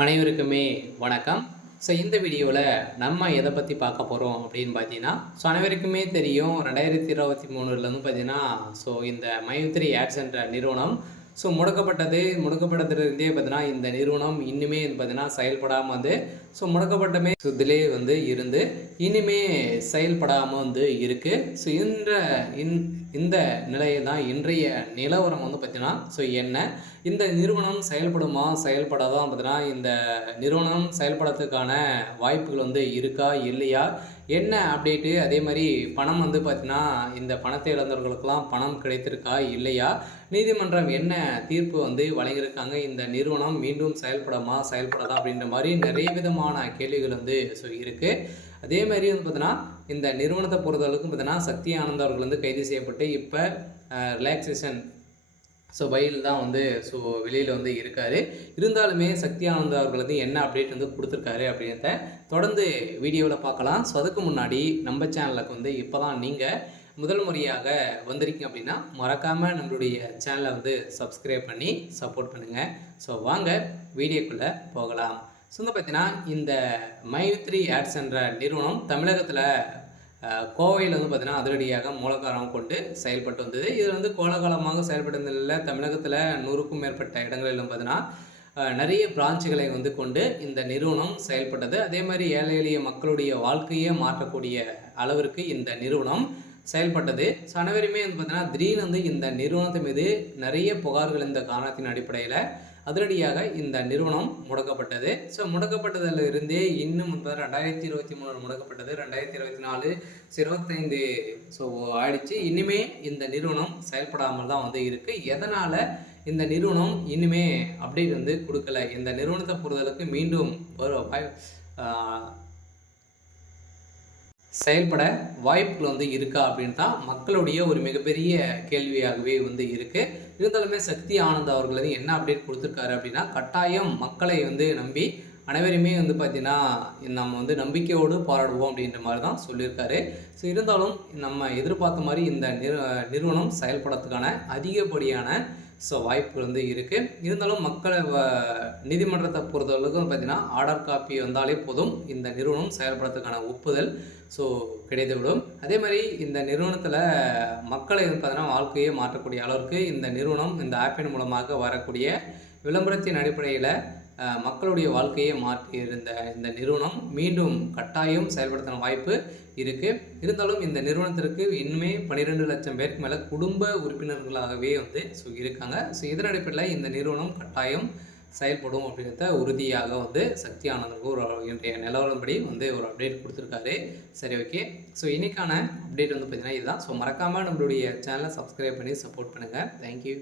அனைவருக்குமே வணக்கம். இந்த வீடியோவில் நம்ம எதை பற்றி பார்க்க போகிறோம் அப்படின்னு பார்த்தீங்கன்னா, அனைவருக்குமே தெரியும் 2023 பார்த்தீங்கன்னா, இந்த மைத்ரி ஆட்ஸ் என்ற நிறுவனம் முடக்கப்பட்டதுலேருந்தே பார்த்தீங்கன்னா, இந்த நிறுவனம் இன்னுமே பார்த்தீங்கன்னா செயல்படாமல் வந்து முடக்கப்பட்டமே இதிலே வந்து இருந்து இனிமே செயல்படாமல் வந்து இருக்குது. இந்த நிலையில் தான் இன்றைய நிலவரம் வந்து பார்த்தீங்கன்னா என்ன இந்த நிறுவனம் செயல்படுமா செயல்படாதான் பார்த்தீங்கன்னா இந்த நிறுவனம் செயல்படுறதுக்கான வாய்ப்புகள் வந்து இருக்கா இல்லையா, என்ன அப்டேட்டு, அதே மாதிரி பணம் வந்து பார்த்தீங்கன்னா இந்த பணத்தை இழந்தவர்களுக்கெல்லாம் பணம் கிடைத்திருக்கா இல்லையா, நீதிமன்றம் என்ன தீர்ப்பு வந்து வழங்கியிருக்காங்க, இந்த நிறுவனம் மீண்டும் செயல்படாதா அப்படின்ற மாதிரி நிறைய விதமான கேள்விகள் வந்து இருக்குது. அதே மாதிரி வந்து பார்த்தீங்கன்னா இந்த நிறுவனத்தை பொறுத்தளவுக்கு பார்த்தீங்கன்னா சக்தி ஆனந்த் அவர்கள் வந்து கைது செய்யப்பட்டு இப்போ ரிலாக்ஸேஷன் பயில் தான் வந்து வெளியில் வந்து இருக்கார். இருந்தாலுமே சக்தி ஆனந்த் அவர்கள் வந்து என்ன அப்டேட் வந்து கொடுத்துருக்காரு அப்படின்றத தொடர்ந்து வீடியோவில் பார்க்கலாம். அதுக்கு முன்னாடி நம்ம சேனலுக்கு வந்து இப்போ தான் நீங்கள் முதல் முறையாக வந்திருக்கீங்க அப்படின்னா மறக்காமல் நம்மளுடைய சேனலை வந்து சப்ஸ்கிரைப் பண்ணி சப்போர்ட் பண்ணுங்கள். வாங்க வீடியோக்குள்ளே போகலாம். பார்த்தீங்கன்னா இந்த மைத்ரி ஆட்ஸ் என்ற நிறுவனம் தமிழகத்தில் கோவையில் வந்து பார்த்தீங்கன்னா அதிரடியாக மூலக்காரம் கொண்டு செயல்பட்டு வந்தது. இதில் வந்து கோலகாலமாக செயல்பட்டதில் தமிழகத்தில் 100க்கும் மேற்பட்ட இடங்களிலும் பார்த்தீங்கன்னா நிறைய பிரான்ச்சுகளை வந்து கொண்டு இந்த நிறுவனம் செயல்பட்டது. அதே மாதிரி ஏழை எளிய மக்களுடைய வாழ்க்கையை மாற்றக்கூடிய அளவிற்கு இந்த நிறுவனம் செயல்பட்டது. அனைவருமே வந்து பார்த்தீங்கன்னா திடீர்னு வந்து இந்த நிறுவனத்து மீது நிறைய புகார்கள் இந்த காரணத்தின் அடிப்படையில் அதிரடியாக இந்த நிறுவனம் முடக்கப்பட்டது. முடக்கப்பட்டதில் இருந்தே இன்னும் 2023 முடக்கப்பட்டது, 2024 25 ஆயிடுச்சு. இனிமே இந்த நிறுவனம் செயல்படாமல் தான் வந்து இருக்குது. எதனால் இந்த நிறுவனம் இனிமே அப்டேட் வந்து கொடுக்கல, இந்த நிறுவனத்தை பொறுத்தளவுக்கு மீண்டும் செயல்பட வாய்ப்புகள் வந்து இருக்கா அப்படின்னு தான் மக்களுடைய ஒரு மிகப்பெரிய கேள்வியாகவே வந்து இருக்குது. இருந்தாலுமே சக்தி ஆனந்த் அவர்கள் வந்து என்ன அப்டேட் கொடுத்துருக்காரு அப்படின்னா, கட்டாயம் மக்களை வந்து நம்பி அனைவருமே வந்து பார்த்திங்கன்னா நம்ம வந்து நம்பிக்கையோடு போராடுவோம் அப்படின்ற மாதிரி தான் சொல்லியிருக்காரு. இருந்தாலும் நம்ம எதிர்பார்த்த மாதிரி இந்த நிறுவனம் செயல்படுறதுக்கான அதிகப்படியான வாய்ப்புகள் வந்து இருக்குது. இருந்தாலும் மக்களை நீதிமன்றத்தை பொறுத்தளவுக்கு பார்த்திங்கன்னா ஆர்டர் காப்பி வந்தாலே போதும் இந்த நிறுவனம் செயல்படுறதுக்கான ஒப்புதல் கிடைத்துவிடும். அதே மாதிரி இந்த நிறுவனத்தில் மக்களை பார்த்தீங்கன்னா வாழ்க்கையை மாற்றக்கூடிய அளவிற்கு இந்த நிறுவனம் இந்த ஆப்பின் மூலமாக வரக்கூடிய விளம்பரத்தின் அடிப்படையில் மக்களுடைய வாழ்க்கையை மாற்றி இருந்த இந்த நிறுவனம் மீண்டும் கட்டாயம் செயல்படுத்தின வாய்ப்பு இருக்குது. இருந்தாலும் இந்த நிறுவனத்திற்கு இன்னுமே 12 லட்சம் பேருக்கு மேலே குடும்ப உறுப்பினர்களாகவே வந்து இருக்காங்க. இதன் அடிப்படையில் இந்த நிறுவனம் கட்டாயம் செயல்படும் அப்படின்றத உறுதியாக வந்து சக்தி ஆனந்துக்கு ஒரு இன்றைய நிலவரப்படி வந்து ஒரு அப்டேட் கொடுத்துருக்காரு. சரி, ஓகே. இன்றைக்கான அப்டேட் வந்து பார்த்திங்கன்னா இதுதான். மறக்காமல் நம்மளுடைய சேனலை சப்ஸ்கிரைப் பண்ணி சப்போர்ட் பண்ணுங்கள். தேங்க்யூ.